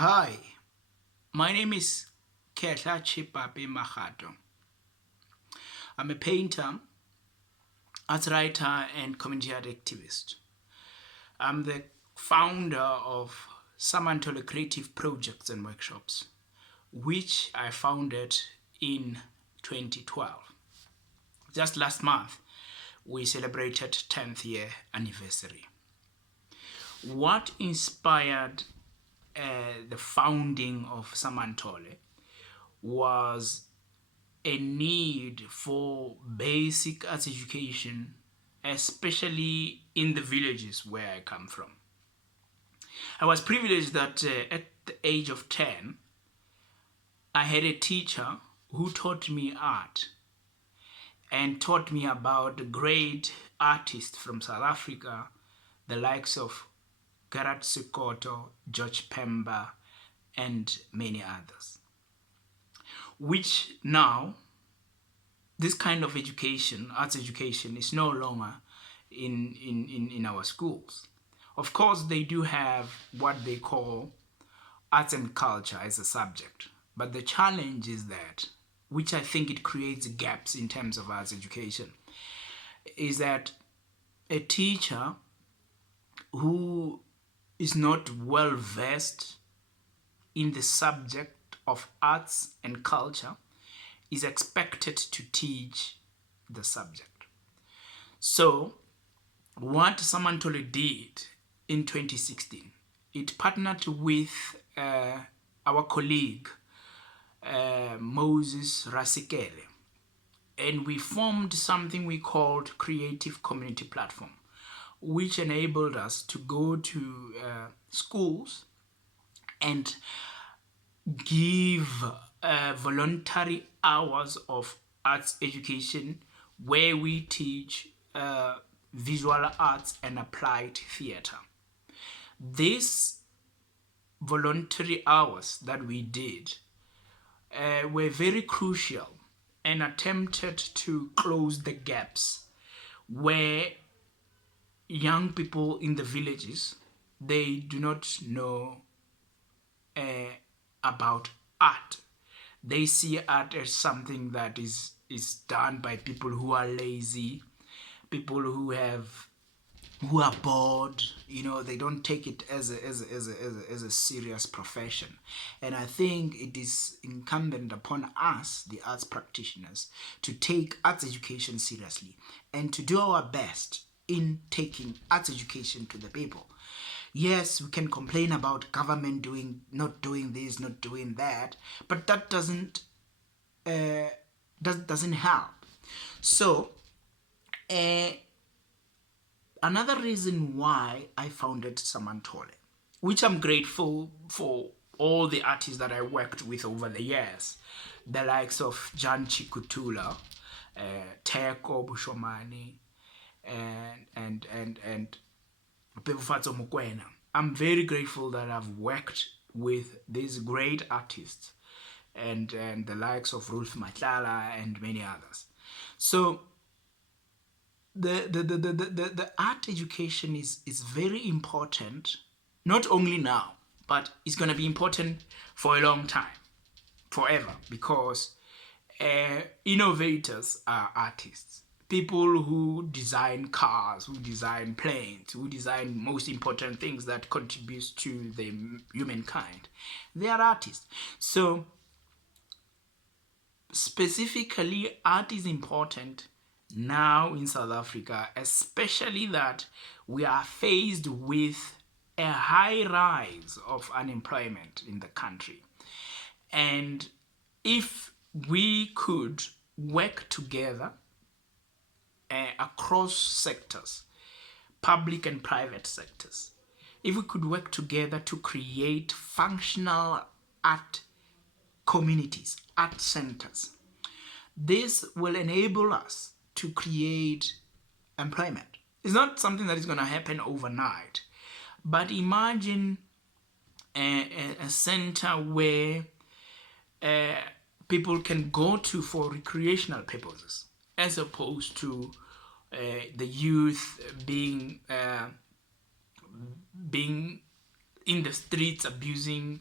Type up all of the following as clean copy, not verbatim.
Hi, my name is Khehla Chepape Makgato. I'm a painter, arts writer, and community art activist. I'm the founder of Samanthole Creative Projects and Workshops, which I founded in 2012. Just last month, we celebrated 10th year anniversary. What inspired the founding of Samanthole was a need for basic arts education, especially in the villages where I come from. I was privileged that at the age of 10, I had a teacher who taught me art and taught me about great artists from South Africa, the likes of Khehla Chepape, George Pemba, and many others. Which now, this kind of education, arts education, is no longer in our schools. Of course, they do have what they call arts and culture as a subject. But the challenge is that, which I think it creates gaps in terms of arts education, is that a teacher who is not well versed in the subject of arts and culture is expected to teach the subject. So what Samanthole did in 2016, it partnered with our colleague Moses Rasikele, and we formed something we called Creative Community Platform, which enabled us to go to schools and give voluntary hours of arts education where we teach visual arts and applied theater. These voluntary hours that we did were very crucial and attempted to close the gaps where young people in the villages, they do not know about art. They see art as something that is done by people who are lazy, people who are bored. They don't take it as a serious profession. And I think it is incumbent upon us, the arts practitioners, to take arts education seriously and to do our best in taking arts education to the people. Yes, we can complain about government not doing this, not doing that, but that doesn't help. So another reason why I founded Samanthole, which I'm grateful for all the artists that I worked with over the years, the likes of Jan Chikutula, Teko Bushomani, and Pevufatso Mokwena. I'm very grateful that I've worked with these great artists and the likes of Rolf Matlala and many others. So the art education is very important, not only now, but it's going to be important for a long time, forever, because innovators are artists. People who design cars, who design planes, who design most important things that contributes to the humankind, they are artists. So specifically, art is important now in South Africa, especially that we are faced with a high rise of unemployment in the country. And if we could work together across sectors, public and private sectors, if we could work together to create functional art communities, art centers, this will enable us to create employment. It's not something that is going to happen overnight, but imagine a center where people can go to for recreational purposes, as opposed to the youth being in the streets abusing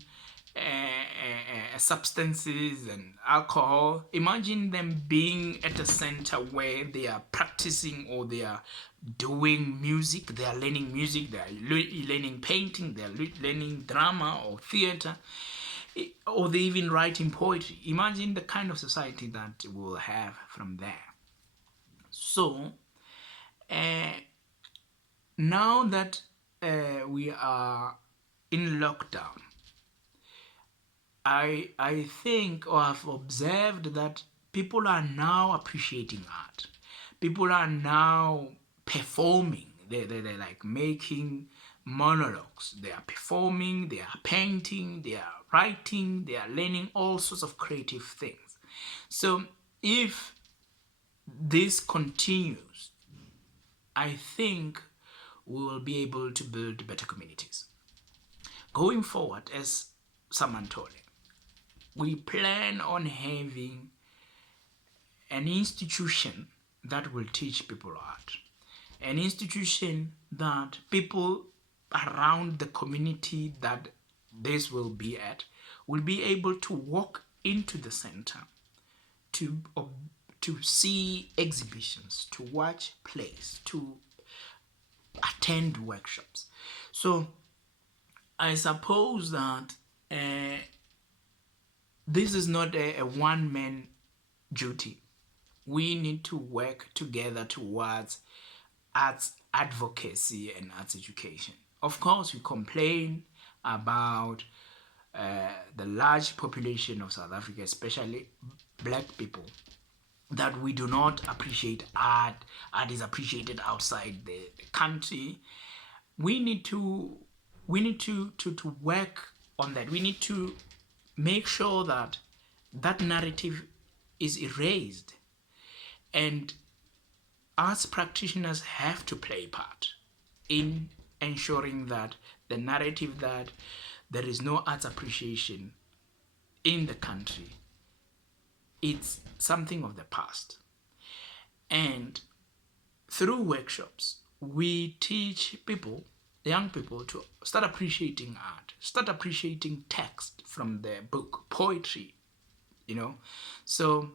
substances and alcohol. Imagine them being at a center where they are practicing or they are doing music, they are learning music, they are learning painting, they are learning drama or theater, or they even writing poetry. Imagine the kind of society that we'll have from there. So now that we are in lockdown, I think or have observed that people are now appreciating art. People are now performing. They're like making monologues. They are performing, they are painting, they are writing, they are learning all sorts of creative things. So if this continues, I think we will be able to build better communities. Going forward, as Samanthole, we plan on having an institution that will teach people art. An institution that people around the community that this will be at will be able to walk into the center to see exhibitions, to watch plays, to attend workshops. So I suppose that this is not a one-man duty. We need to work together towards arts advocacy and arts education. Of course, we complain about the large population of South Africa, especially black people, that we do not appreciate art. Art is appreciated outside the country. We need to work on that. We need to make sure that that narrative is erased, and arts practitioners have to play a part in ensuring that the narrative that there is no arts appreciation in the country, it's something of the past. And through workshops, we teach people, young people, to start appreciating art, start appreciating text from the book, poetry, So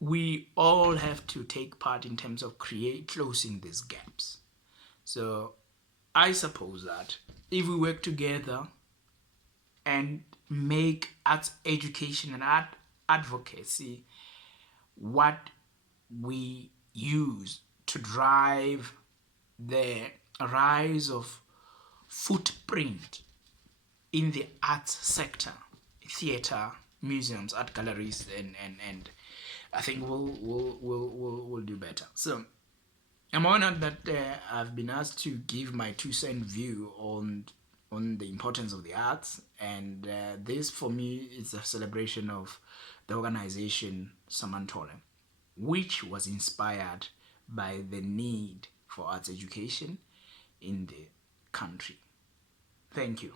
we all have to take part in terms of closing these gaps. So I suppose that if we work together and make arts education and art advocacy what we use to drive the rise of footprint in the arts sector, theater, museums, art galleries, and I think we'll do better. So I'm honored that I've been asked to give my 2 cent view on the importance of the arts, and this for me is a celebration of the organization Samanthole, which was inspired by the need for arts education in the country. Thank you.